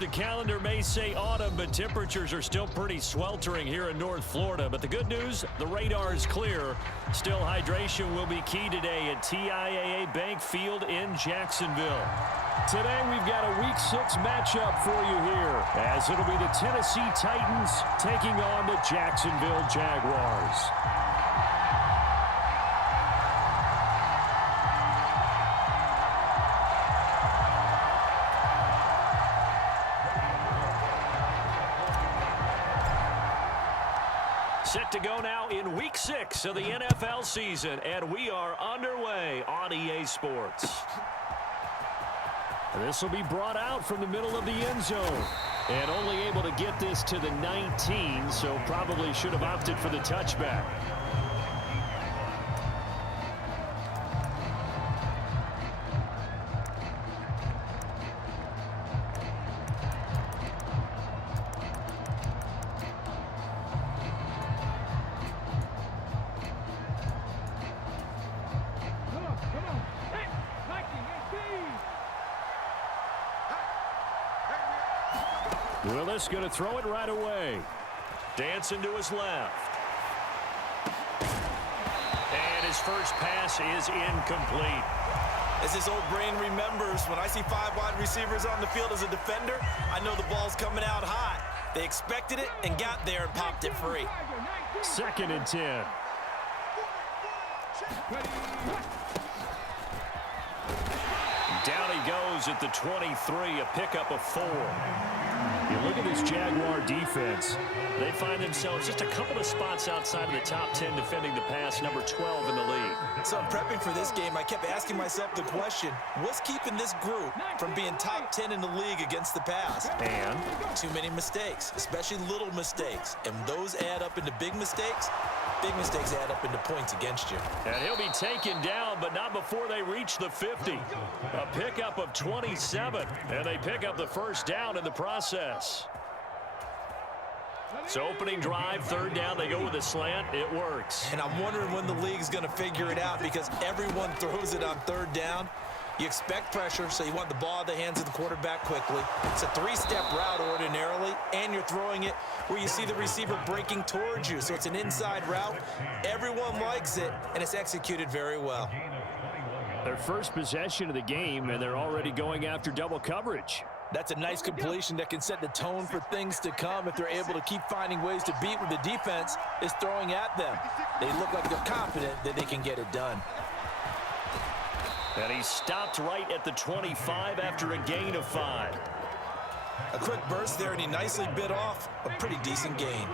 The calendar may say autumn, but temperatures are still pretty sweltering here in North Florida. But the good news, the radar is clear. Still, hydration will be key today at TIAA Bank Field in Jacksonville. Today, we've got a Week 6 matchup for you here, as it'll be the Tennessee Titans taking on the Jacksonville Jaguars. Set to go now in Week 6 of the NFL season, and we are underway on EA Sports. This will be brought out from the middle of the end zone, and only able to get this to the 19, so probably should have opted for the touchback. Willis going to throw it right away. Dancing to his left. And his first pass is incomplete. As his old brain remembers, when I see 5 wide receivers on the field as a defender, I know the ball's coming out hot. They expected it and got there and popped it free. 2nd and 10. Down he goes at the 23, a pickup of 4. You look at this Jaguar defense. They find themselves just a couple of spots outside of the top 10 defending the pass, number 12 in the league. So in prepping for this game, I kept asking myself the question, what's keeping this group from being top 10 in the league against the pass? And? Too many mistakes, especially little mistakes. And those add up into big mistakes. Big mistakes add up into points against you. And he'll be taken down, but not before they reach the 50. A pickup of 27, and they pick up the first down in the process. So opening drive, 3rd down, they go with a slant. It works. And I'm wondering when the league's going to figure it out, because everyone throws it on 3rd down. You expect pressure, so you want the ball in the hands of the quarterback quickly. It's a 3-step route ordinarily, and you're throwing it where you see the receiver breaking towards you. So it's an inside route. Everyone likes it, and it's executed very well. Their first possession of the game, and they're already going after double coverage. That's a nice completion that can set the tone for things to come if they're able to keep finding ways to beat what the defense is throwing at them. They look like they're confident that they can get it done. And he stopped right at the 25 after a gain of 5. A quick burst there, and he nicely bit off a pretty decent gain.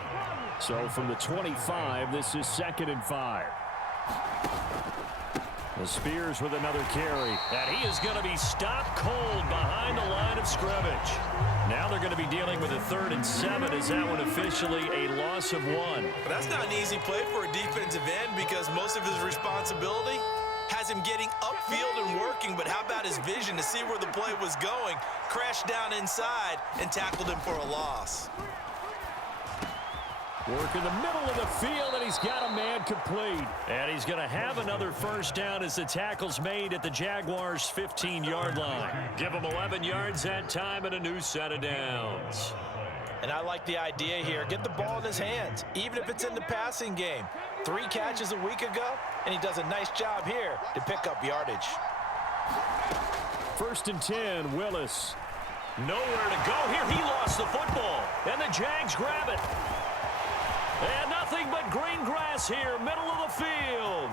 So from the 25, this is 2nd and 5. The Spears with another carry. And he is going to be stopped cold behind the line of scrimmage. Now they're going to be dealing with a 3rd and 7. Is that one officially a loss of 1? That's not an easy play for a defensive end, because most of his responsibility has him getting upfield and working, but how about his vision to see where the play was going? Crashed down inside and tackled him for a loss. Work in the middle of the field, and he's got a man complete. And he's going to have another first down as the tackle's made at the Jaguars' 15-yard line. Give him 11 yards that time and a new set of downs. And I like the idea here. Get the ball in his hands, even if it's in the passing game. 3 catches a week ago, and he does a nice job here to pick up yardage. 1st and 10, Willis. Nowhere to go here. He lost the football, and the Jags grab it. And nothing but green grass here, middle of the field.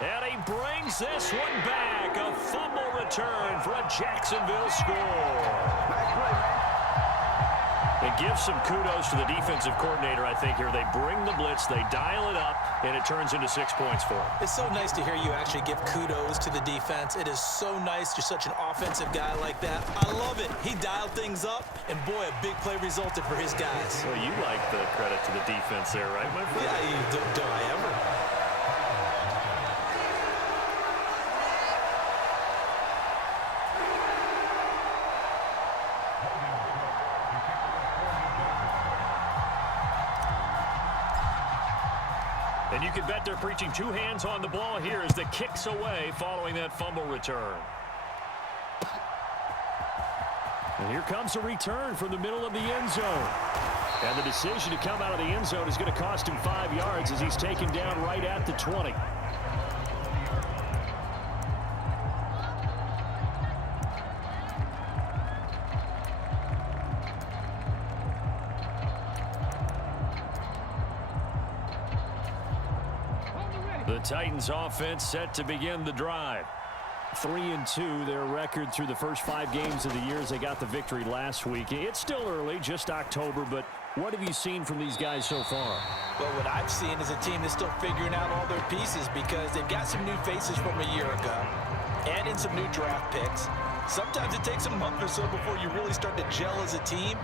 And he brings this one back. A fumble return for a Jacksonville score. Nice play, man. It gives some kudos to the defensive coordinator, I think, here. They bring the blitz, they dial it up, and it turns into 6 points for them. It's so nice to hear you actually give kudos to the defense. It is so nice. You're such an offensive guy like that. I love it. He dialed things up, and boy, a big play resulted for his guys. Well, you like the credit to the defense there, right, my friend? Yeah, don't I ever. And you can bet they're preaching 2 hands on the ball here as the kick's away following that fumble return. And here comes a return from the middle of the end zone. And the decision to come out of the end zone is going to cost him 5 yards as he's taken down right at the 20. The Titans offense set to begin the drive. 3-2 their record through the first 5 games of the year as they got the victory last week. It's still early, just October, but what have you seen from these guys so far? Well, what I've seen is a team that's still figuring out all their pieces because they've got some new faces from a year ago and in some new draft picks. Sometimes it takes a month or so before you really start to gel as a team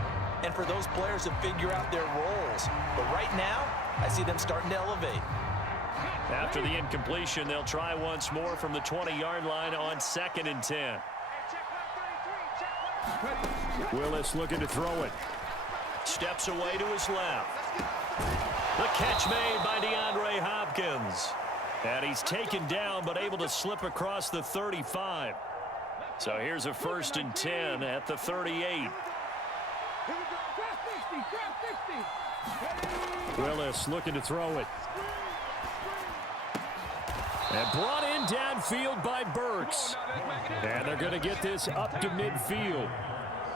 and for those players to figure out their roles. But right now, I see them starting to elevate. After the incompletion, they'll try once more from the 20-yard line on 2nd and 10. Willis looking to throw it. Steps away to his left. The catch made by DeAndre Hopkins. And he's taken down but able to slip across the 35. So here's a 1st and 10 at the 38. Willis looking to throw it. And brought in downfield by Burks. And they're going to get this up to midfield.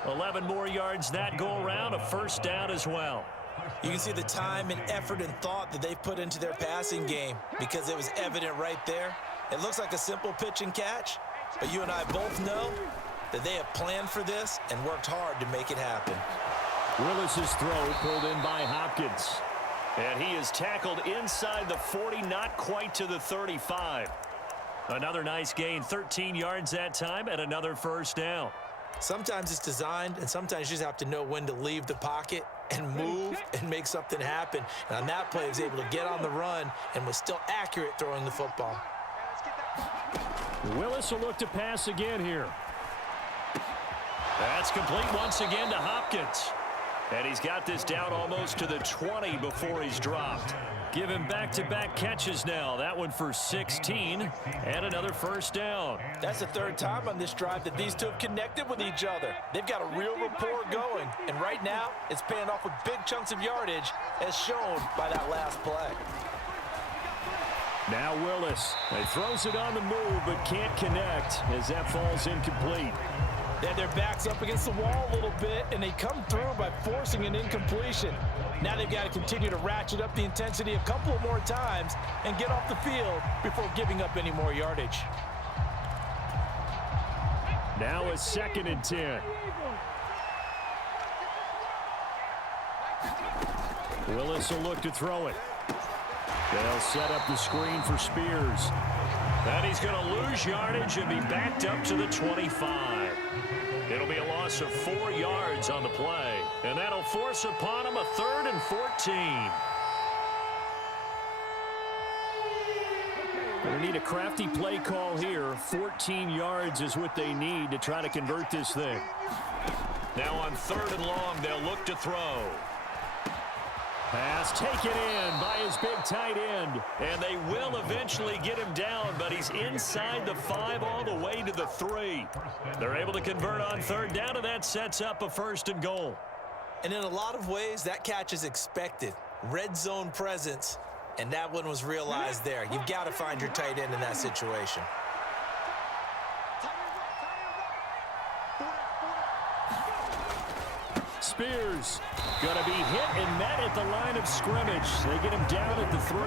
11 more yards that go around, a 1st down as well. You can see the time and effort and thought that they've put into their passing game because it was evident right there. It looks like a simple pitch and catch, but you and I both know that they have planned for this and worked hard to make it happen. Willis's throw pulled in by Hopkins. And he is tackled inside the 40, not quite to the 35. Another nice gain, 13 yards that time, and another 1st down. Sometimes it's designed, and sometimes you just have to know when to leave the pocket and move and make something happen. And on that play, he was able to get on the run and was still accurate throwing the football. Willis will look to pass again here. That's complete once again to Hopkins. And he's got this down almost to the 20 before he's dropped. Give him back-to-back catches now. That one for 16 and another 1st down. That's the 3rd time on this drive that these two have connected with each other. They've got a real rapport going. And right now, it's paying off with big chunks of yardage as shown by that last play. Now Willis. He throws it on the move but can't connect as that falls incomplete. They had their backs up against the wall a little bit, and they come through by forcing an incompletion. Now they've got to continue to ratchet up the intensity a couple of more times and get off the field before giving up any more yardage. Now a 2nd and 10. Willis will look to throw it. They'll set up the screen for Spears. Then he's going to lose yardage and be backed up to the 25. It'll be a loss of 4 yards on the play, and that'll force upon him a 3rd and 14. They need a crafty play call here. 14 yards is what they need to try to convert this thing. Now on 3rd and long, they'll look to throw. Pass taken in by his big tight end. And they will eventually get him down, but he's inside the 5 all the way to the 3. They're able to convert on 3rd down, and that sets up a 1st and goal. And in a lot of ways, that catch is expected. Red zone presence, and that one was realized there. You've got to find your tight end in that situation. Spears going to be hit and met at the line of scrimmage. They get him down at the 3.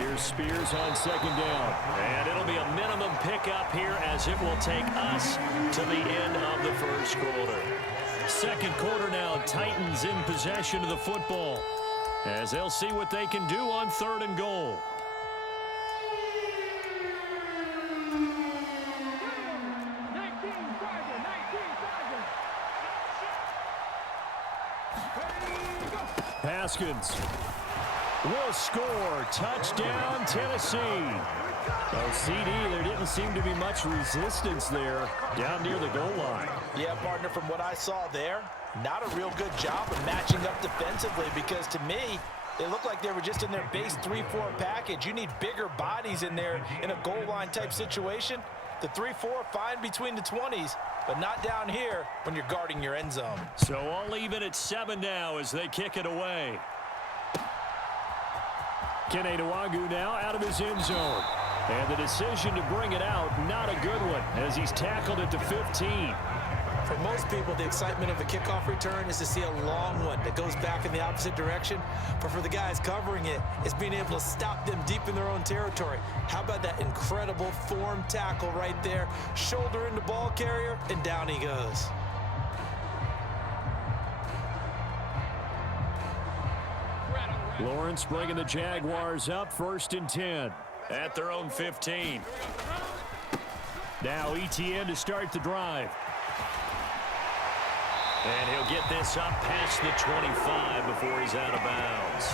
Here's Spears on 2nd down. And it'll be a minimum pickup here as it will take us to the end of the 1st quarter. 2nd quarter now, Titans in possession of the football as they'll see what they can do on 3rd and goal. Haskins will score. Touchdown, Tennessee. Oh, CD, there didn't seem to be much resistance there down near the goal line. Yeah, partner, from what I saw there, not a real good job of matching up defensively because to me, They look like they were just in their base 3-4 package. You need bigger bodies in there in a goal line type situation. The 3-4, fine between the 20s, but not down here when you're guarding your end zone. So all even at 7 now as they kick it away. ObSoLeTeGuNnEr now out of his end zone. And the decision to bring it out, not a good one, as he's tackled at the 15. For most people, the excitement of a kickoff return is to see a long one that goes back in the opposite direction. But for the guys covering it, it's being able to stop them deep in their own territory. How about that incredible form tackle right there? Shoulder into ball carrier, and down he goes. Lawrence bringing the Jaguars up, 1st and 10 at their own 15. Now ETN to start the drive. And he'll get this up past the 25 before he's out of bounds.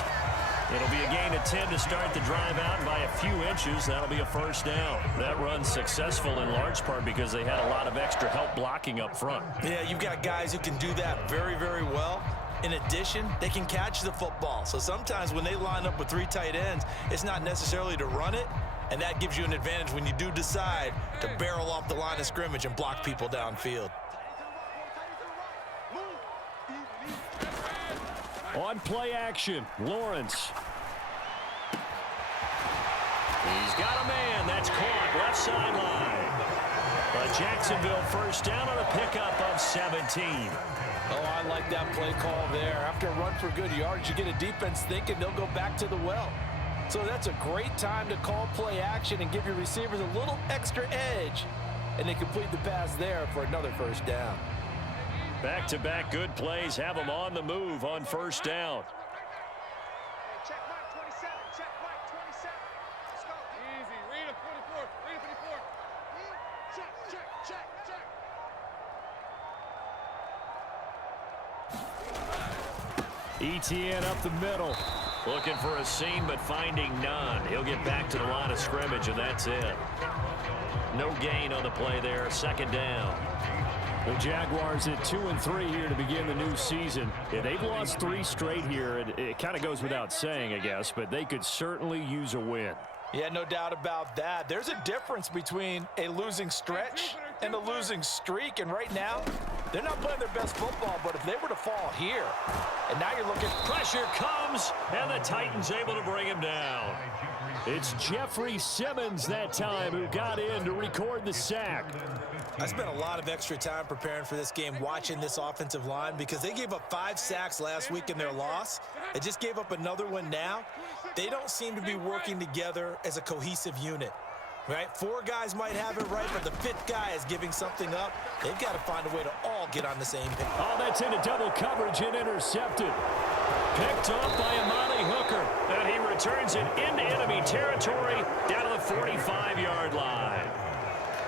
It'll be a gain of 10 to start the drive out by a few inches. That'll be a 1st down. That run's successful in large part because they had a lot of extra help blocking up front. Yeah, you've got guys who can do that very, very well. In addition, they can catch the football. So sometimes when they line up with 3 tight ends, it's not necessarily to run it, and that gives you an advantage when you do decide to barrel off the line of scrimmage and block people downfield. On play action, Lawrence. He's got a man. That's caught left sideline. But Jacksonville 1st down on a pickup of 17. Oh, I like that play call there. After a run for good yards, you get a defense thinking they'll go back to the well. So that's a great time to call play action and give your receivers a little extra edge. And they complete the pass there for another 1st down. Back-to-back good plays have them on the move on 1st down. Check Mike 27. Check Mike 27. Let's go. Easy. Read him 24. Read him 24. Check, check, check, check. ETN up the middle. Looking for a seam, but finding none. He'll get back to the line of scrimmage, and that's it. No gain on the play there. 2nd down. The Jaguars at 2-3 here to begin the new season. Yeah, they've lost 3 straight here. It kind of goes without saying, I guess, but they could certainly use a win. Yeah, no doubt about that. There's a difference between a losing stretch and a losing streak, and right now, they're not playing their best football, but if they were to fall here, and now you're looking... Pressure comes, and the Titans able to bring him down. It's Jeffrey Simmons that time who got in to record the sack. I spent a lot of extra time preparing for this game, watching this offensive line, because they gave up 5 sacks last week in their loss. They just gave up another one now. They don't seem to be working together as a cohesive unit, right? 4 guys might have it right, but the 5th guy is giving something up. They've got to find a way to all get on the same page. Oh, that's into double coverage and intercepted. Picked up by Amani Hooker, and he returns it into enemy territory down to the 45-yard line.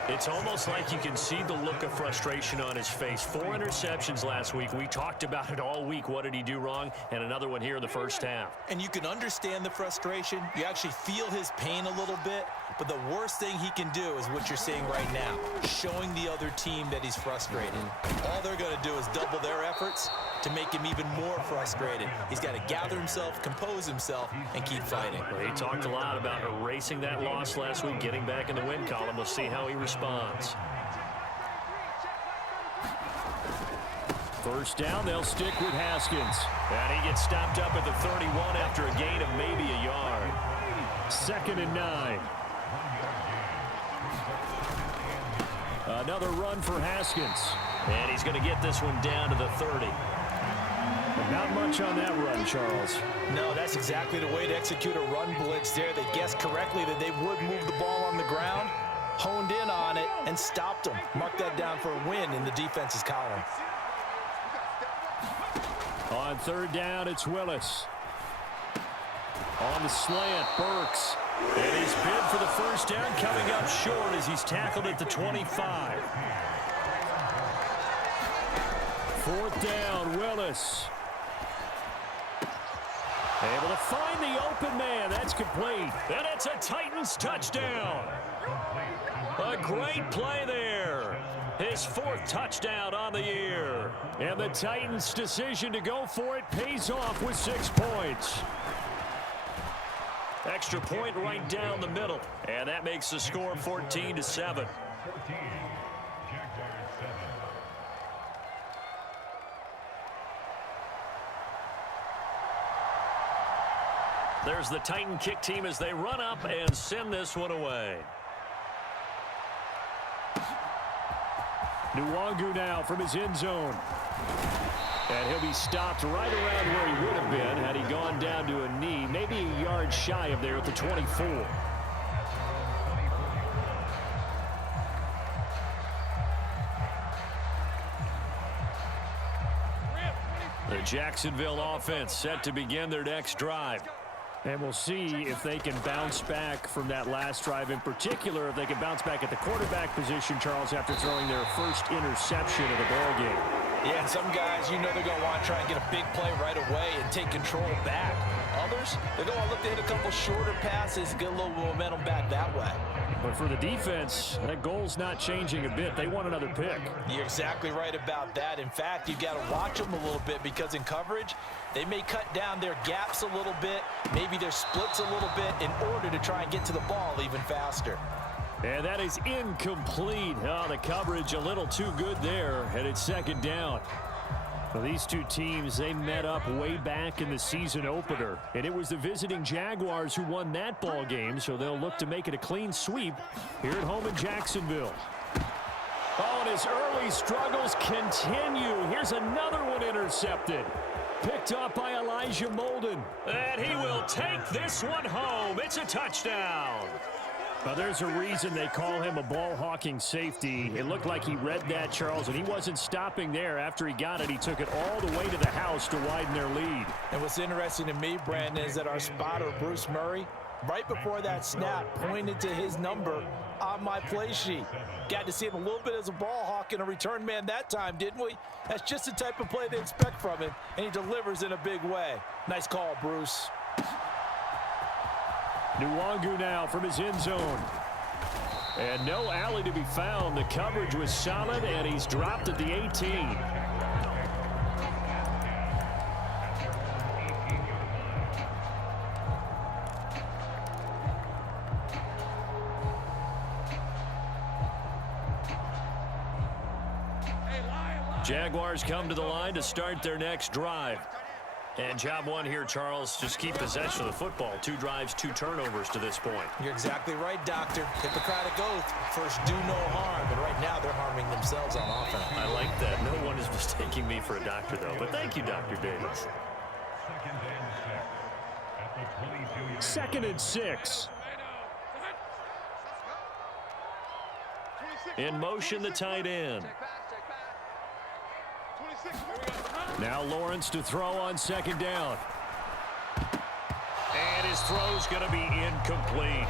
It's almost like you can see the look of frustration on his face. 4 interceptions last week. We talked about it all week. What did he do wrong? And another one here in the 1st half. And you can understand the frustration. You actually feel his pain a little bit. But the worst thing he can do is what you're seeing right now, showing the other team that he's frustrated. All they're going to do is double their efforts to make him even more frustrated. He's got to gather himself, compose himself, and keep fighting. Well, he talked a lot about erasing that loss last week, getting back in the win column. We'll see how he responds. 1st down, they'll stick with Haskins. And he gets stopped up at the 31 after a gain of maybe a yard. 2nd and 9. Another run for Haskins. And he's going to get this one down to the 30. But not much on that run, Charles. No, that's exactly the way to execute a run blitz there. They guessed correctly that they would move the ball on the ground, honed in on it, and stopped them. Mark that down for a win in the defense's column. On 3rd down, it's Willis. On the slant, Burks. And his bid for the 1st down coming up short as he's tackled at the 25. 4th down, Willis. Able to find the open man. That's complete. And it's a Titans touchdown. A great play there. His 4th touchdown on the year. And the Titans' decision to go for it pays off with 6 points. Extra point right down the middle. And that makes the score 14-7. There's the Titan kick team as they run up and send this one away. Nwangu now from his end zone. And he'll be stopped right around where he would have been had he gone down to a knee, maybe a yard shy of there at the 24. The Jacksonville offense set to begin their next drive. And we'll see if they can bounce back from that last drive, in particular if they can bounce back at the quarterback position, Charles, after throwing their first interception of the ballgame. Yeah, and some guys, you know they're going to want to try and get a big play right away and take control back. Others, they're going to want to look to hit a couple shorter passes, get a little momentum back that way. But for the defense, that goal's not changing a bit. They want another pick. You're exactly right about that. In fact, you've got to watch them a little bit because in coverage, they may cut down their gaps a little bit, maybe their splits a little bit in order to try and get to the ball even faster. And that is incomplete. Oh, the coverage a little too good there, and it's second down. Well, these two teams, they met up way back in the season opener, and it was the visiting Jaguars who won that ball game, so they'll look to make it a clean sweep here at home in Jacksonville. Oh, and his early struggles continue. Here's another one intercepted. Picked up by Elijah Molden. And he will take this one home. It's a touchdown. Well, there's a reason they call him a ball-hawking safety. It looked like he read that, Charles, and he wasn't stopping there. After he got it, he took it all the way to the house to widen their lead. And what's interesting to me, Brandon, is that our spotter, Bruce Murray, right before that snap, pointed to his number on my play sheet. Got to see him a little bit as a ball hawk and a return man that time, didn't we? That's just the type of play they expect from him, and he delivers in a big way. Nice call, Bruce. Nwangu now from his end zone. And no alley to be found. The coverage was solid, and he's dropped at the 18. Jaguars come to the line to start their next drive. And job one here, Charles, just keep possession of the football. 2 drives, 2 turnovers to this point. You're exactly right, Doctor. Hippocratic oath. First, do no harm. But right now, they're harming themselves on offense. I like that. No one is mistaking me for a doctor, though. But thank you, Dr. Davis. 2nd and 6. In motion, the tight end. Now Lawrence to throw on 2nd down. And his throw's going to be incomplete.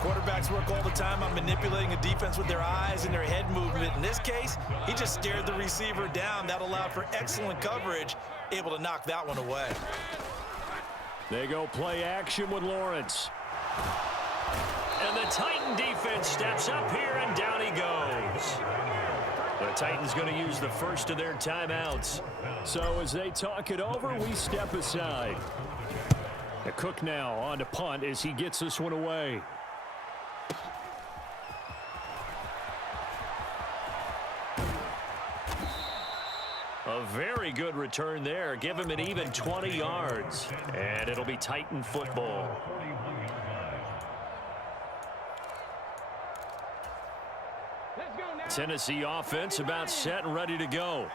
Quarterbacks work all the time on manipulating a defense with their eyes and their head movement. In this case, he just stared the receiver down. That allowed for excellent coverage, able to knock that one away. They go play action with Lawrence. And the Titan defense steps up here, and down he goes. The Titans going to use the first of their timeouts. So as they talk it over, we step aside. The Cook now on to punt as he gets this one away. A very good return there. Give him an even 20 yards. And it'll be Titan football. Tennessee offense about set and ready to go.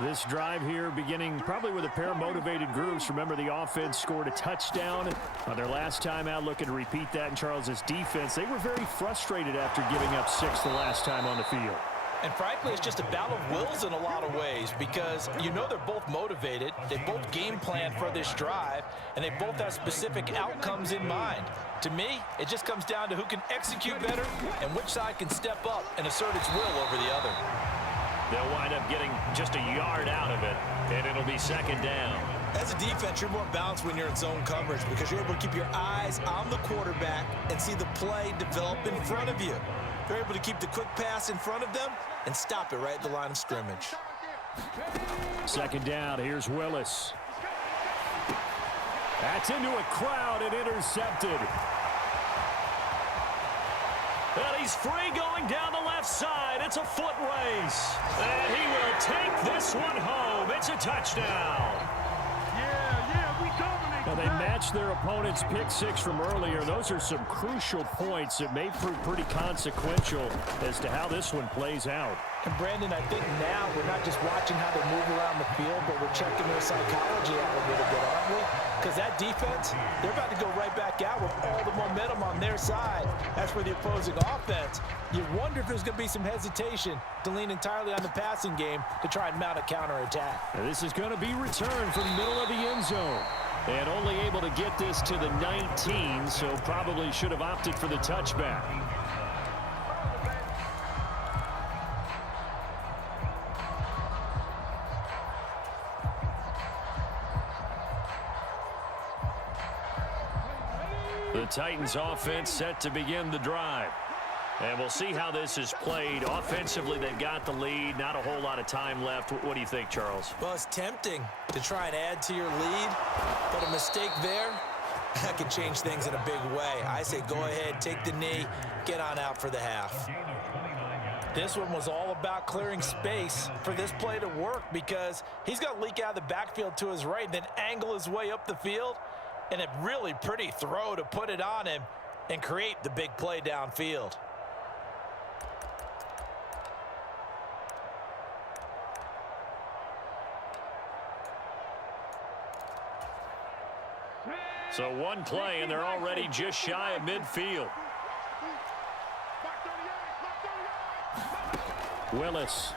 This drive here beginning probably with a pair of motivated groups. Remember, the offense scored a touchdown on their last time out, looking to repeat that in Charles's defense. They were very frustrated after giving up 6 the last time on the field. And frankly, it's just a battle of wills in a lot of ways because you know they're both motivated. They both game plan for this drive, and they both have specific outcomes in mind. To me, it just comes down to who can execute better and which side can step up and assert its will over the other. They'll wind up getting just a yard out of it, and it'll be 2nd down. As a defense, you're more balanced when you're in zone coverage because you're able to keep your eyes on the quarterback and see the play develop in front of you. They're able to keep the quick pass in front of them and stop it right at the line of scrimmage. 2nd down, here's Willis. That's into a crowd and intercepted. And he's free going down the left side. It's a foot race. And he will take this one home. It's a touchdown. Yeah, we dominate. Now, they matched their opponent's pick six from earlier. Those are some crucial points that may prove pretty consequential as to how this one plays out. And Brandon, I think now we're not just watching how they move around the field, but we're checking their psychology out a little bit, aren't we? Because that defense, they're about to go right back out with all the momentum on their side. That's for the opposing offense. You wonder if there's going to be some hesitation to lean entirely on the passing game to try and mount a counterattack. Now, this is going to be returned from the middle of the end zone. And only able to get this to the 19, so probably should have opted for the touchback. The Titans offense set to begin the drive. And we'll see how this is played. Offensively, they've got the lead. Not a whole lot of time left. What do you think, Charles? Well, it's tempting to try and add to your lead, but a mistake there, that could change things in a big way. I say go ahead, take the knee, get on out for the half. This one was all about clearing space for this play to work because he's got to leak out of the backfield to his right and then angle his way up the field. And a really pretty throw to put it on him and create the big play downfield. So one play, and they're already just shy of midfield. Willis.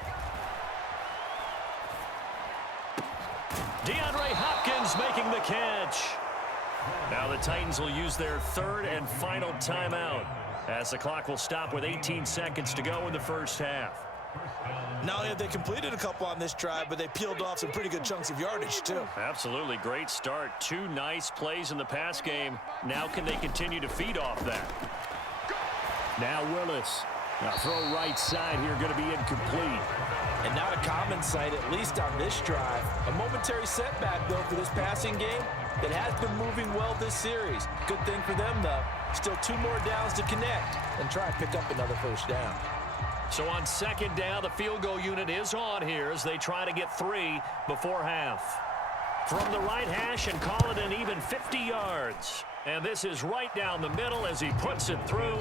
DeAndre Hopkins making the catch. Now the Titans will use their third and final timeout as the clock will stop with 18 seconds to go in the first half. Not only have they completed a couple on this drive, but they peeled off some pretty good chunks of yardage, too. Absolutely. Great start. Two nice plays in the pass game. Now can they continue to feed off that? Now Willis. Now throw right side here, going to be incomplete. And not a common sight, at least on this drive. A momentary setback, though, for this passing game that has been moving well this series. Good thing for them, though. Still 2 more downs to connect and try and pick up another first down. So on second down, the field goal unit is on here as they try to get 3 before half. From the right hash and call it an even 50 yards. And this is right down the middle as he puts it through.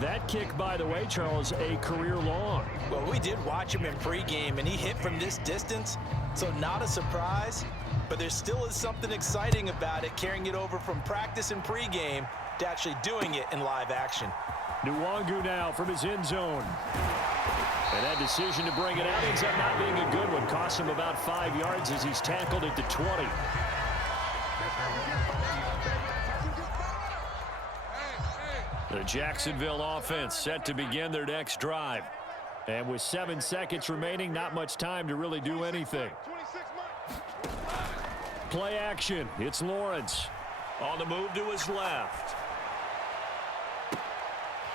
That kick, by the way, Charles, a career long. Well, we did watch him in pregame, and he hit from this distance, so not a surprise. But there still is something exciting about it, carrying it over from practice and pregame to actually doing it in live action. Nwangu now from his end zone. And that decision to bring it out ends up not being a good one. Cost him about 5 yards as he's tackled at the 20. The Jacksonville offense set to begin their next drive. And with 7 seconds remaining, not much time to really do anything. Play action. It's Lawrence. On the move to his left.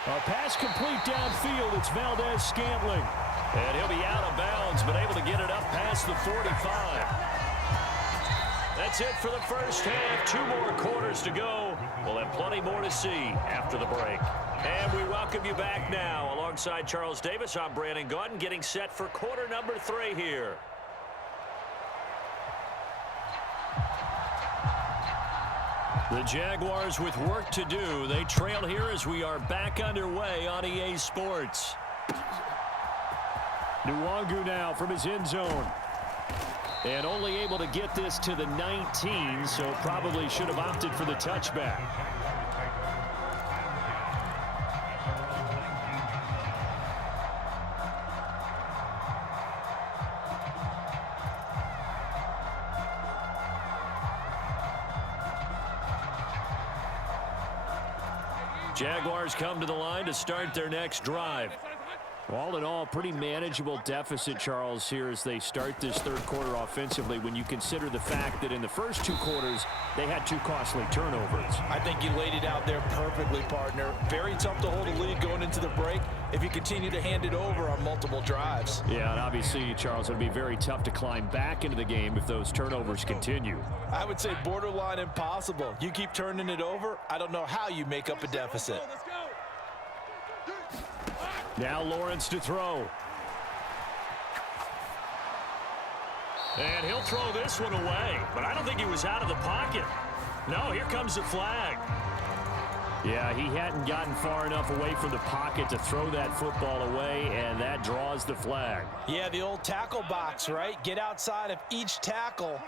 A pass complete downfield. It's Valdez-Scantling. And he'll be out of bounds, but able to get it up past the 45. That's it for the first half. 2 more quarters to go. We'll have plenty more to see after the break. And we welcome you back now. Alongside Charles Davis, I'm Brandon Gaudin, getting set for quarter number 3 here. The Jaguars with work to do. They trail here as we are back underway on EA Sports. Nwangu now from his end zone. And only able to get this to the 19, so probably should have opted for the touchback. Jaguars come to the line to start their next drive. All in all, pretty manageable deficit, Charles, here as they start this third quarter offensively when you consider the fact that in the first 2 quarters, they had 2 costly turnovers. I think you laid it out there perfectly, partner. Very tough to hold a lead going into the break if you continue to hand it over on multiple drives. Yeah, and obviously, Charles, it'll be very tough to climb back into the game if those turnovers continue. I would say borderline impossible. You keep turning it over, I don't know how you make up a deficit. Now Lawrence to throw. And he'll throw this one away, but I don't think he was out of the pocket. No, here comes the flag. Yeah, he hadn't gotten far enough away from the pocket to throw that football away, and that draws the flag. Yeah, the old tackle box, right? Get outside of each tackle,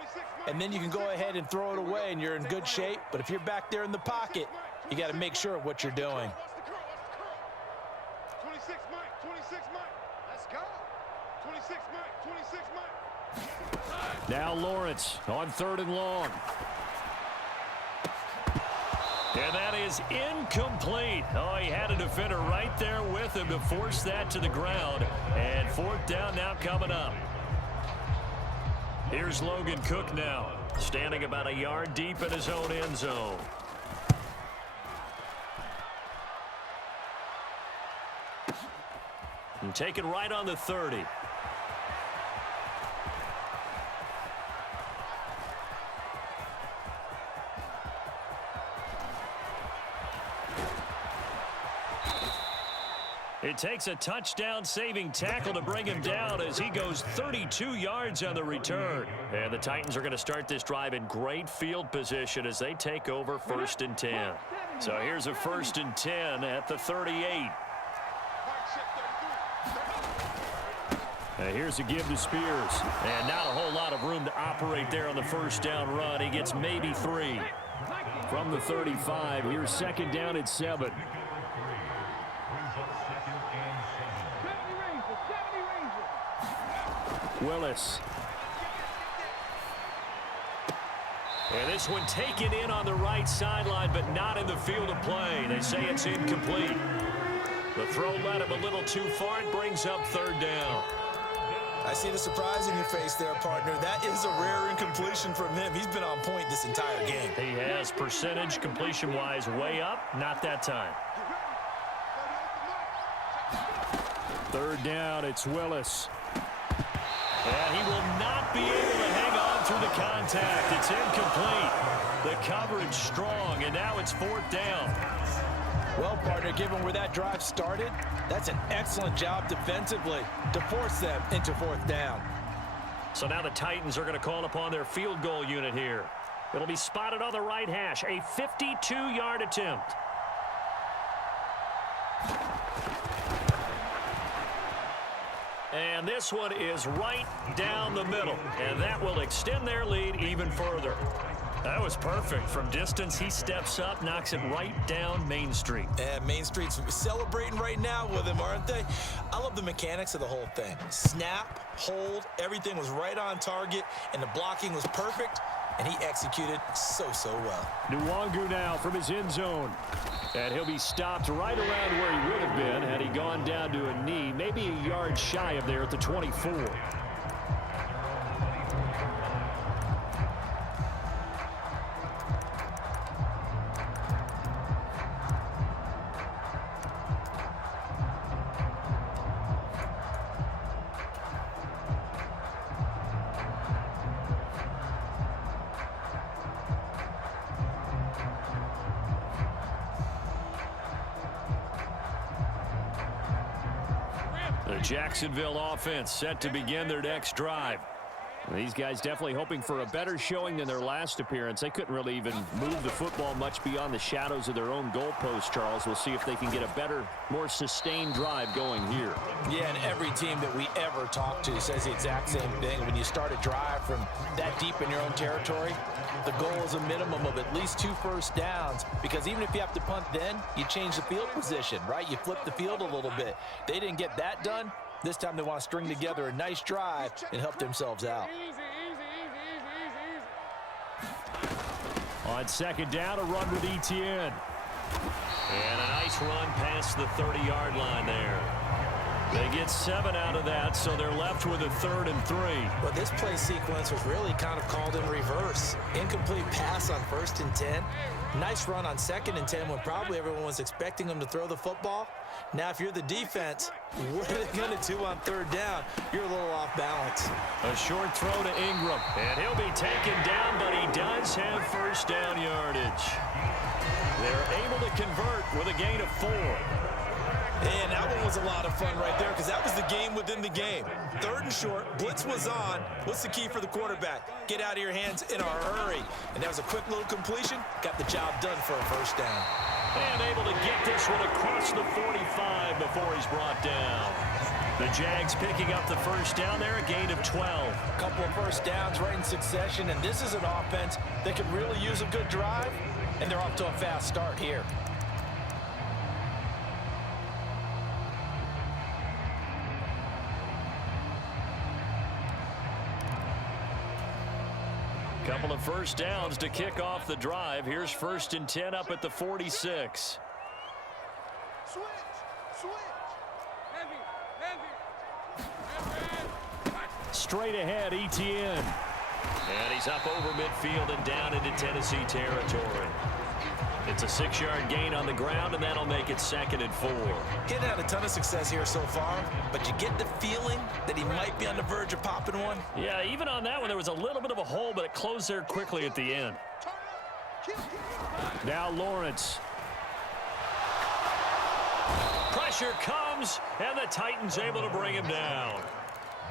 and then you can go ahead and throw it away, and you're in good shape. But if you're back there in the pocket, you got to make sure of what you're doing. 26 Mike, 26 Mike. Let's go. 26 Mike, 26 Mike. Now Lawrence on 3rd and long. And that is incomplete. Oh, he had a defender right there with him to force that to the ground. And 4th down now coming up. Here's Logan Cook now, standing about a yard deep in his own end zone. And taken right on the 30. It takes a touchdown-saving tackle to bring him down as he goes 32 yards on the return. And the Titans are going to start this drive in great field position as they take over 1st and 10. So here's a 1st and 10 at the 38. Here's a give to Spears. And not a whole lot of room to operate there on the 1st down run. He gets maybe 3. From the 35, here's 2nd down at 7. Willis. And this one taken in on the right sideline, but not in the field of play. They say it's incomplete. The throw led him a little too far. It brings up 3rd down. I see the surprise in your face there, partner. That is a rare incompletion from him. He's been on point this entire game. He has percentage completion-wise way up. Not that time. 3rd down, it's Willis. And he will not be able to hang on through the contact. It's incomplete. The coverage strong, and now it's 4th down. Well, partner, given where that drive started, that's an excellent job defensively to force them into 4th down. So now the Titans are going to call upon their field goal unit here. It'll be spotted on the right hash, a 52-yard attempt. And this one is right down the middle, and that will extend their lead even further. That was perfect. From distance, he steps up, knocks it right down Main Street. And Main Street's celebrating right now with him, aren't they? I love the mechanics of the whole thing. Snap, hold, everything was right on target, and the blocking was perfect, and he executed so well. Nwangu now from his end zone. And he'll be stopped right around where he would have been had he gone down to a knee, maybe a yard shy of there at the 24. The Jacksonville offense set to begin their next drive. These guys definitely hoping for a better showing than their last appearance. They couldn't really even move the football much beyond the shadows of their own goalpost, Charles. We'll see if they can get a better, more sustained drive going here. Yeah, and every team that we ever talk to says the exact same thing. When you start a drive from that deep in your own territory, the goal is a minimum of at least 2 first downs, because even if you have to punt then, you change the field position, right? You flip the field a little bit. They didn't get that done. This time they want to string together a nice drive and help themselves out. On 2nd down, a run with Etienne. And a nice run past the 30-yard line there. They get 7 out of that, so they're left with a 3rd and 3. Well, this play sequence was really kind of called in reverse. Incomplete pass on 1st and 10. Nice run on 2nd and 10 when probably everyone was expecting them to throw the football. Now, if you're the defense, what are they going to do on 3rd down? You're a little off balance. A short throw to Ingram, and he'll be taken down, but he does have 1st down yardage. They're able to convert with a gain of 4. And that one was a lot of fun right there because that was the game within the game. 3rd and short, blitz was on. What's the key for the quarterback? Get out of your hands in a hurry. And that was a quick little completion. Got the job done for a 1st down. And able to get this one across the 45 before he's brought down. The Jags picking up the 1st down there, a gain of 12. A couple of 1st downs right in succession, and this is an offense that could really use a good drive, and they're off to a fast start here. Couple of 1st downs to kick off the drive. Here's 1st and 10 up at the 46. Switch. Straight ahead, Etienne. And he's up over midfield and down into Tennessee territory. It's a 6-yard gain on the ground, and that'll make it 2nd and 4. Getting had a ton of success here so far, but you get the feeling that he might be on the verge of popping one. Yeah, even on that one, there was a little bit of a hole, but it closed there quickly at the end. Now Lawrence. Pressure comes, and the Titans able to bring him down.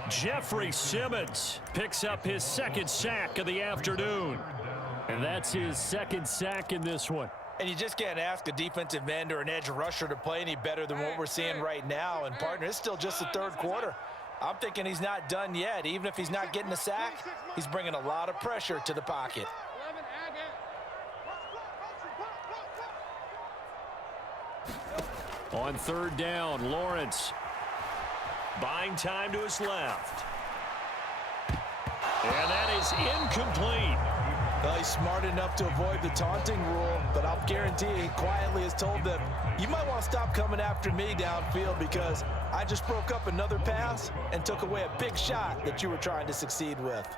Jeffrey Simmons picks up his 2nd sack of the afternoon. And that's his 2nd sack in this one. And you just can't ask a defensive end or an edge rusher to play any better than what we're seeing right now. And, partner, it's still just the 3rd quarter. I'm thinking he's not done yet. Even if he's not getting a sack, he's bringing a lot of pressure to the pocket. On 3rd down, Lawrence buying time to his left. And that is incomplete. Well, he's smart enough to avoid the taunting rule, but I'll guarantee he quietly has told them, you might want to stop coming after me downfield because I just broke up another pass and took away a big shot that you were trying to succeed with.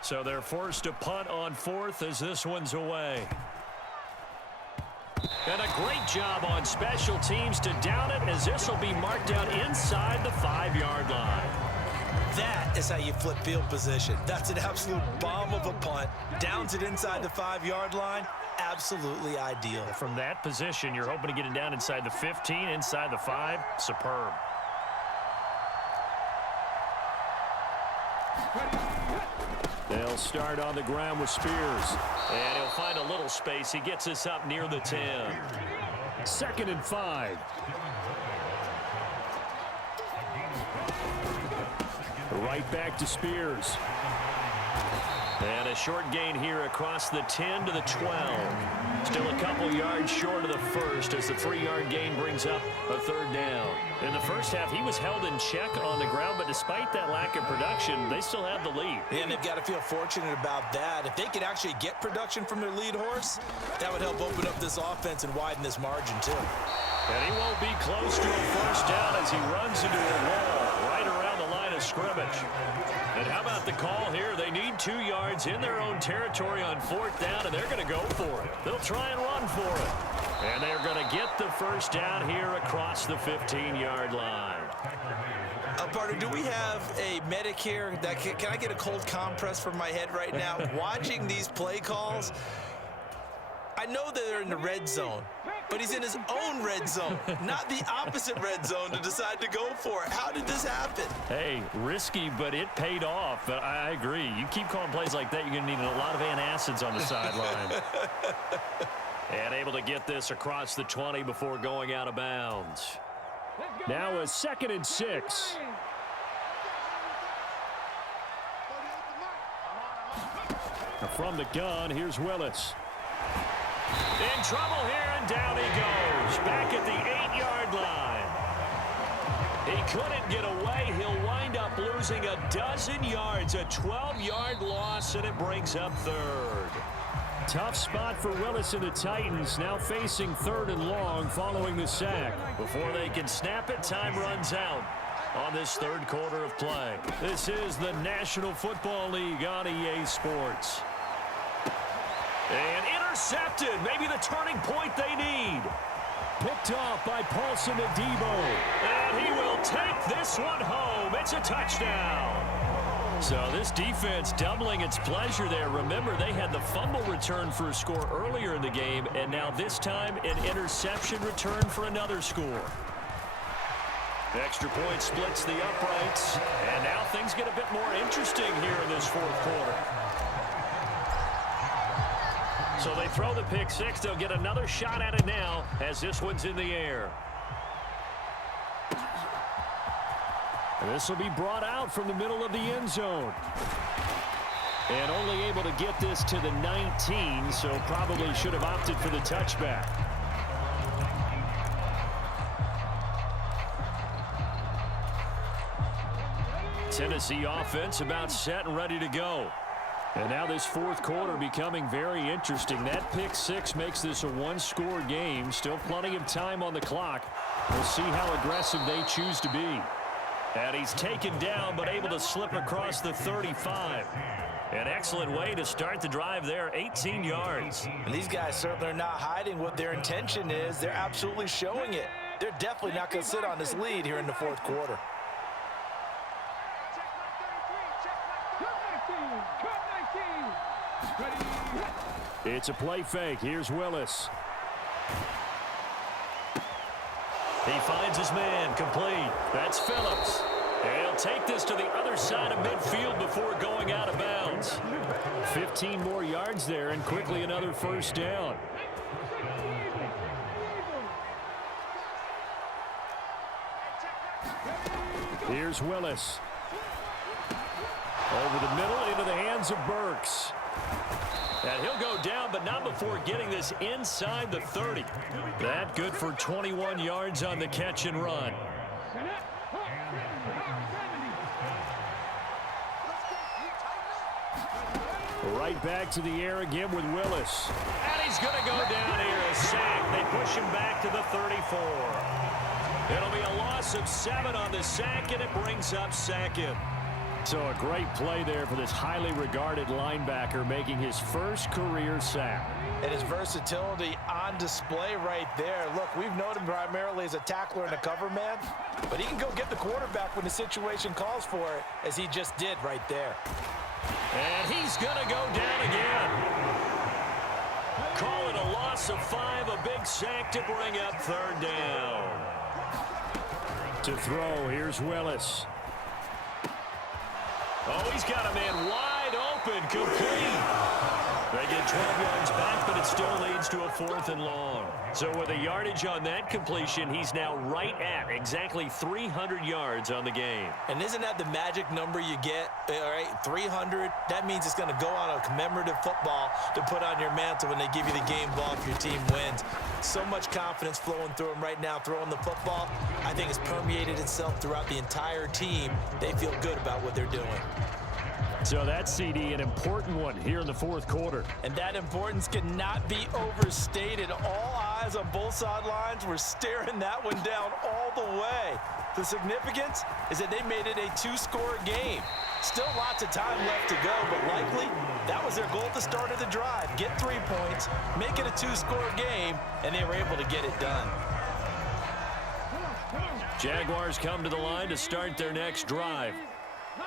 So they're forced to punt on 4th as this one's away. And a great job on special teams to down it as this will be marked down inside the 5-yard line. That is how you flip field position. That's an absolute bomb of a punt. Downs it inside the 5-yard line. Absolutely ideal. From that position, you're hoping to get it down inside the 15, inside the 5. Superb. They'll start on the ground with Spears. And he'll find a little space. He gets us up near the 10. 2nd and 5. Right back to Spears. And a short gain here across the 10 to the 12. Still a couple yards short of the 1st as the 3-yard gain brings up a 3rd down. In the first half, he was held in check on the ground, but despite that lack of production, they still have the lead. And they've got to feel fortunate about that. If they could actually get production from their lead horse, that would help open up this offense and widen this margin too. And he won't be close to a 1st down as he runs into a wall right around the line of scrimmage. And how about the call here? They need 2 yards in their own territory on 4th down, and they're going to go for it. They'll try and run for it. And they're going to get the 1st down here across the 15-yard line. Partner, do we have a medic here? Can I get a cold compress from my head right now? Watching these play calls, I know they're in the red zone, but he's in his own red zone, not the opposite red zone to decide to go for it. How did this happen? Hey, risky, but it paid off. But I agree. You keep calling plays like that, you're going to need a lot of antacids on the sideline. And able to get this across the 20 before going out of bounds. Now a 2nd and 6. From the gun, here's Willis. In trouble here, and down he goes. Back at the 8-yard line. He couldn't get away. He'll wind up losing a dozen yards. A 12-yard loss, and it brings up 3rd. Tough spot for Willis and the Titans, now facing 3rd and long following the sack. Before they can snap it, time runs out on this 3rd quarter of play. This is the National Football League on EA Sports. And intercepted, maybe the turning point they need. Picked off by Paulson Adebo. And he will take this one home. It's a touchdown. So this defense doubling its pleasure there. Remember, they had the fumble return for a score earlier in the game, and now this time an interception return for another score. Extra point splits the uprights, and now things get a bit more interesting here in this 4th quarter. So they throw the pick 6. They'll get another shot at it now as this one's in the air. This will be brought out from the middle of the end zone. And only able to get this to the 19, so probably should have opted for the touchback. Tennessee offense about set and ready to go. And now this 4th quarter becoming very interesting. That pick 6 makes this a 1-score game. Still plenty of time on the clock. We'll see how aggressive they choose to be. And he's taken down, but able to slip across the 35. An excellent way to start the drive there, 18 yards. And these guys certainly are not hiding what their intention is. They're absolutely showing it. They're definitely not going to sit on this lead here in the 4th quarter. It's a play fake. Here's Willis. He finds his man, complete. That's Phillips. And he'll take this to the other side of midfield before going out of bounds. 15 more yards there, and quickly another 1st down. Here's Willis. Over the middle into the hands of Burks. And he'll go down, but not before getting this inside the 30. That good for 21 yards on the catch and run. Right back to the air again with Willis. And he's going to go down here, a sack. They push him back to the 34. It'll be a loss of 7 on the sack, and it brings up 2nd. So a great play there for this highly regarded linebacker, making his 1st career sack. And his versatility on display right there. Look, we've known him primarily as a tackler and a cover man, but he can go get the quarterback when the situation calls for it, as he just did right there. And he's going to go down again. Call it a loss of 5, a big sack to bring up 3rd down. To throw, here's Willis. Oh, he's got a man wide open, complete. They get 12 yards back, but it still leads to a 4th and long. So with a yardage on that completion, he's now right at exactly 300 yards on the game. And isn't that the magic number you get? All right, 300. That means it's going to go on a commemorative football to put on your mantle when they give you the game ball if your team wins. So much confidence flowing through him right now, throwing the football. I think it's permeated itself throughout the entire team. They feel good about what they're doing. So that CD, an important one here in the 4th quarter. And that importance cannot be overstated. All eyes on both sidelines were staring that one down all the way. The significance is that they made it a 2-score game. Still lots of time left to go, but likely that was their goal at the start of the drive. Get 3 points, make it a 2-score game, and they were able to get it done. Jaguars come to the line to start their next drive.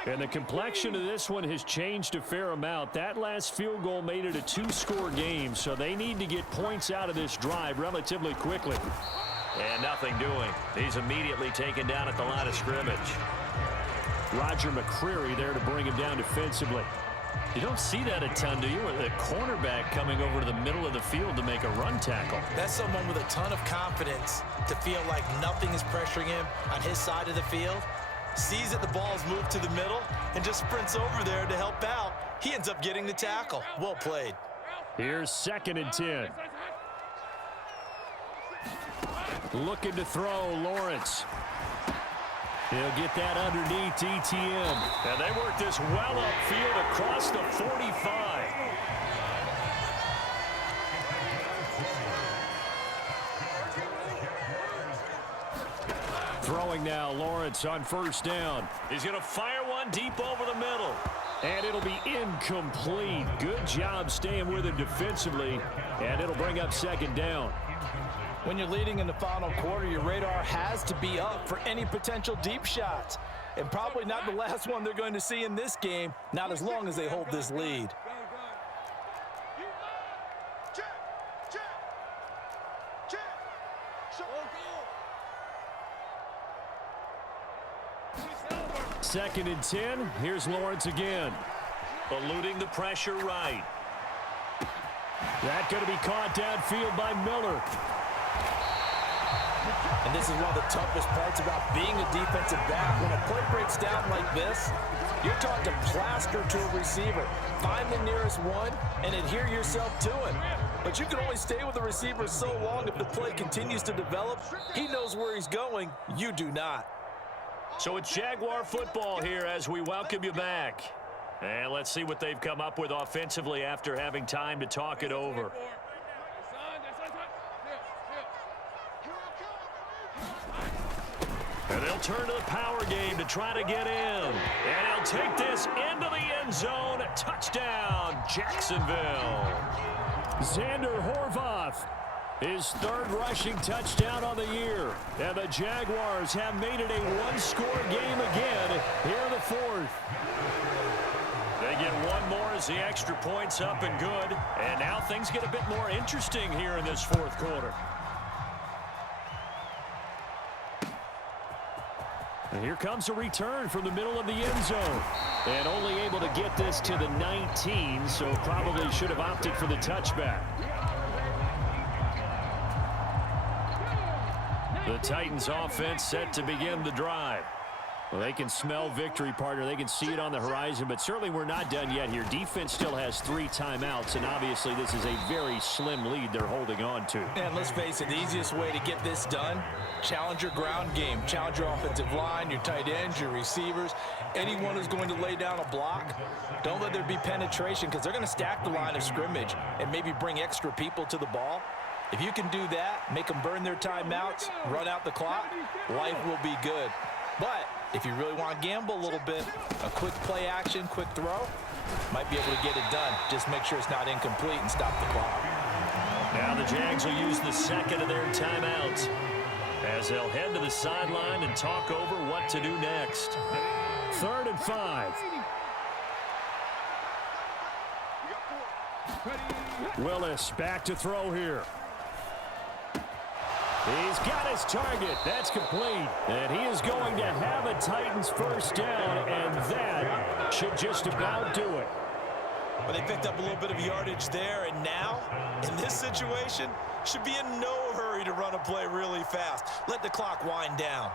And the complexion of this one has changed a fair amount. That last field goal made it a 2-score game, so they need to get points out of this drive relatively quickly. And nothing doing. He's immediately taken down at the line of scrimmage. Roger McCreary there to bring him down defensively. You don't see that a ton, do you? The cornerback coming over to the middle of the field to make a run tackle. That's someone with a ton of confidence to feel like nothing is pressuring him on his side of the field. Sees that the ball's moved to the middle and just sprints over there to help out. He ends up getting the tackle. Well played. Here's 2nd and 10. Looking to throw, Lawrence. He'll get that underneath ETN. And they work this well upfield across the 45. Throwing now, Lawrence on first down. He's going to fire one deep over the middle. And it'll be incomplete. Good job staying with him defensively. And it'll bring up second down. When you're leading in the final quarter, your radar has to be up for any potential deep shots. And probably not the last one they're going to see in this game, not as long as they hold this lead. Second and 10. Here's Lawrence again. Eluding the pressure right. That going to be caught downfield by Miller. And this is one of the toughest parts about being a defensive back. When a play breaks down like this, you're taught to plaster to a receiver. Find the nearest one and adhere yourself to it. But you can only stay with the receiver so long if the play continues to develop. He knows where he's going. You do not. So it's Jaguar football here as we welcome you back. And let's see what they've come up with offensively after having time to talk it over. And they'll turn to the power game to try to get in. And he'll take this into the end zone. Touchdown, Jacksonville. Xander Horvath, his third rushing touchdown on the year. And the Jaguars have made it a one-score game again here in the fourth. They get one more as the extra point's up and good. And now things get a bit more interesting here in this fourth quarter. And here comes a return from the middle of the end zone. And only able to get this to the 19, so probably should have opted for the touchback. The Titans offense set to begin the drive. Well, they can smell victory, partner. They can see it on the horizon, but certainly we're not done yet here. Defense still has 3 timeouts, and obviously this is a very slim lead they're holding on to. And let's face it, the easiest way to get this done, challenge your ground game. Challenge your offensive line, your tight ends, your receivers. Anyone who's going to lay down a block, don't let there be penetration because they're going to stack the line of scrimmage and maybe bring extra people to the ball. If you can do that, make them burn their timeouts, run out the clock, life will be good. But if you really want to gamble a little bit, a quick play action, quick throw, might be able to get it done. Just make sure it's not incomplete and stop the clock. Now the Jags will use the second of their timeouts as they'll head to the sideline and talk over what to do next. 3rd and 5. Willis back to throw here. He's got his target. That's complete. And he is going to have a Titans first down, and that should just about do it. Well, they picked up a little bit of yardage there, and now, in this situation, should be in no hurry to run a play really fast. Let the clock wind down.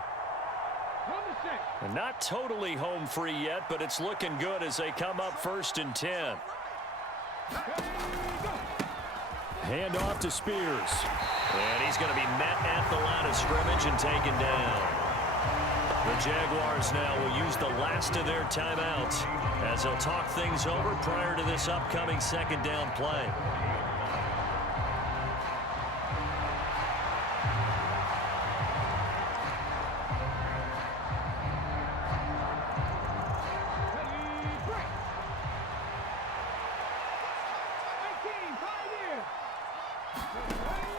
And not totally home free yet, but it's looking good as they come up 1st and 10. Hand off to Spears. And he's going to be met at the line of scrimmage and taken down. The Jaguars now will use the last of their timeouts as they'll talk things over prior to this upcoming second down play.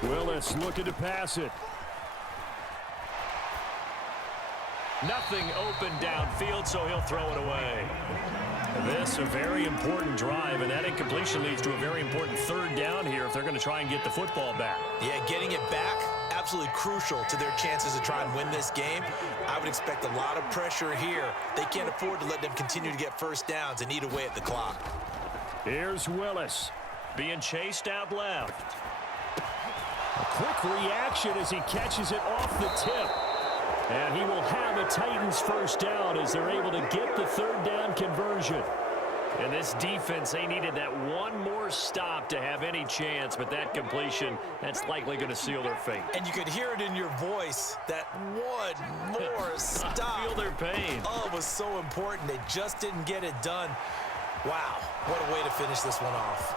Willis looking to pass it. Nothing open downfield, so he'll throw it away. This a very important drive, and that incompletion leads to a very important 3rd down here if they're going to try and get the football back. Yeah, getting it back, absolutely crucial to their chances to try and win this game. I would expect a lot of pressure here. They can't afford to let them continue to get first downs and eat away at the clock. Here's Willis being chased out left. A quick reaction as he catches it off the tip. And he will have a Titans first down as they're able to get the 3rd down conversion. And this defense, they needed that one more stop to have any chance, but that completion, that's likely going to seal their fate. And you could hear it in your voice, that one more stop. I feel their pain. Oh, it was so important. They just didn't get it done. Wow, what a way to finish this one off.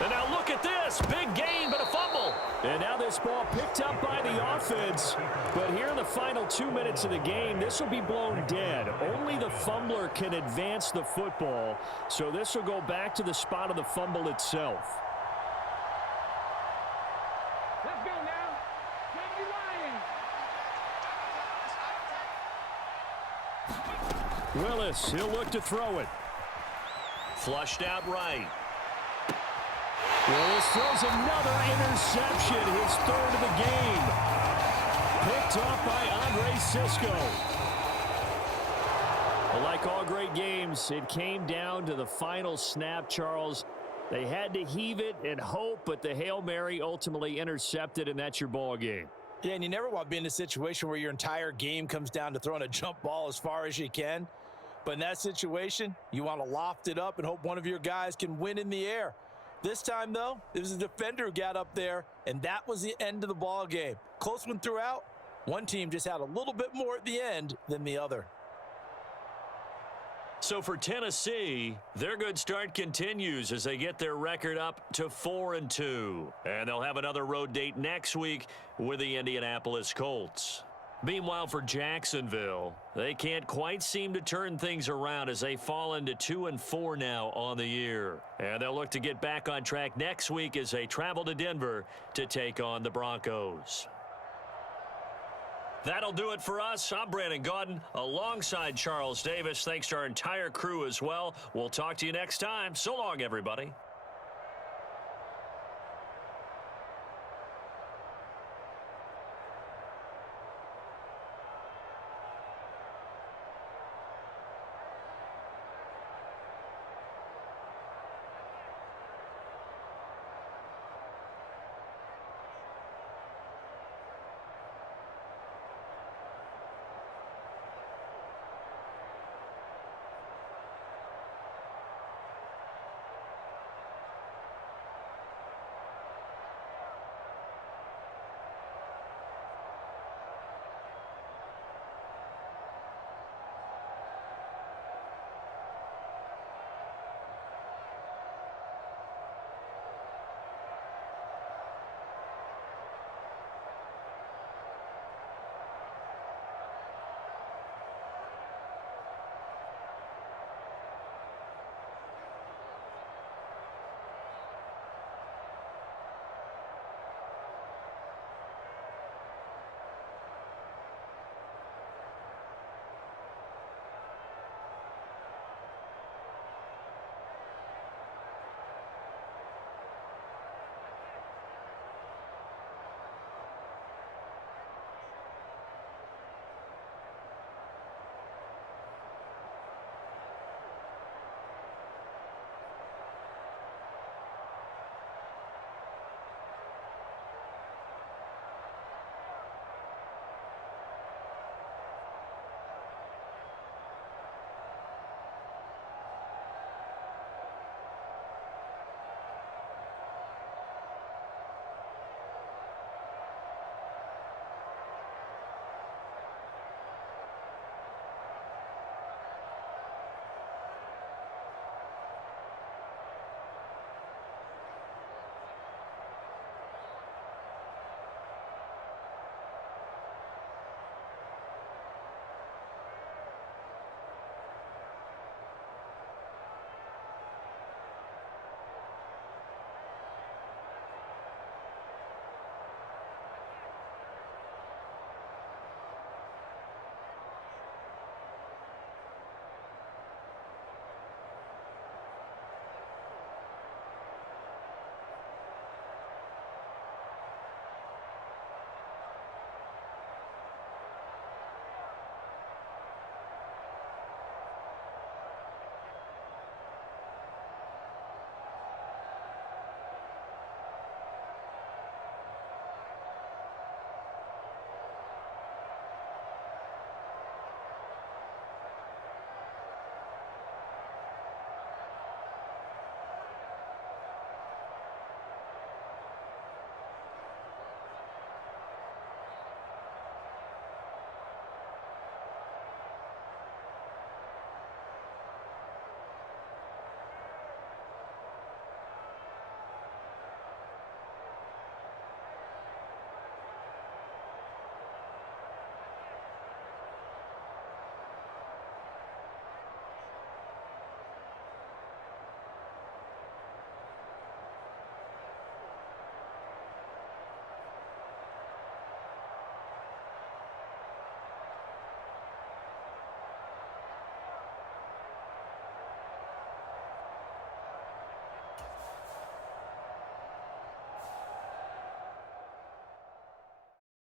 And now look at this. Big gain, but a fumble. And now this ball picked up by the offense. But here in the final 2 minutes of the game, this will be blown dead. Only the fumbler can advance the football. So this will go back to the spot of the fumble itself. Let's go now. Come Willis, he'll look to throw it. Flushed out right. Willis throws another interception, his third of the game. Picked off by Andre Cisco. Well, like all great games, it came down to the final snap, Charles. They had to heave it and hope, but the Hail Mary ultimately intercepted, and that's your ball game. Yeah, and you never want to be in a situation where your entire game comes down to throwing a jump ball as far as you can. But in that situation, you want to loft it up and hope one of your guys can win in the air. This time, though, it was a defender who got up there, and that was the end of the ball game. Close one throughout. One team just had a little bit more at the end than the other. So for Tennessee, their good start continues as they get their record up to 4-2. And they'll have another road date next week with the Indianapolis Colts. Meanwhile, for Jacksonville, they can't quite seem to turn things around as they fall into 2-4 now on the year. And they'll look to get back on track next week as they travel to Denver to take on the Broncos. That'll do it for us. I'm Brandon Gaudin alongside Charles Davis. Thanks to our entire crew as well. We'll talk to you next time. So long, everybody.